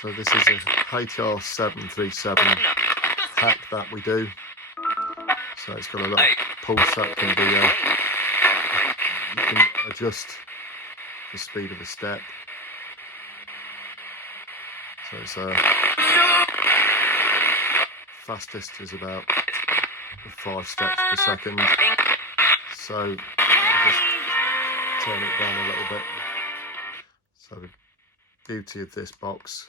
So this is a HR737 hack that we do. So it's got a little pulse that can be, you can adjust the speed of the step. So it's fastest is about 5 steps per second. So I'll just turn it down a little bit. So the beauty of this box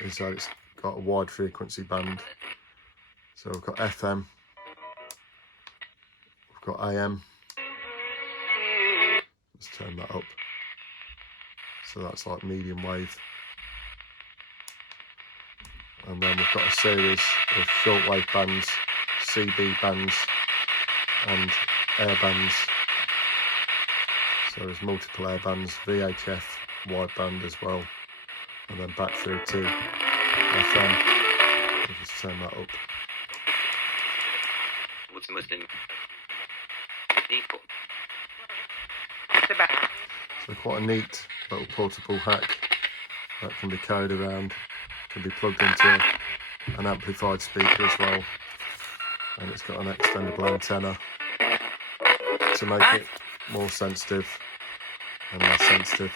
is that it's got a wide frequency band. So we've got FM, we've got AM. Let's turn that up. So that's like medium wave. And then we've got a series of shortwave bands, CB bands and air bands. So there's multiple air bands, VHF wideband as well, and then back through to FM. I'll just turn that up. What's the most important? So quite a neat little portable hack that can be carried around, can be plugged into an amplified speaker as well, and it's got an extendable antenna to make it more sensitive and less sensitive.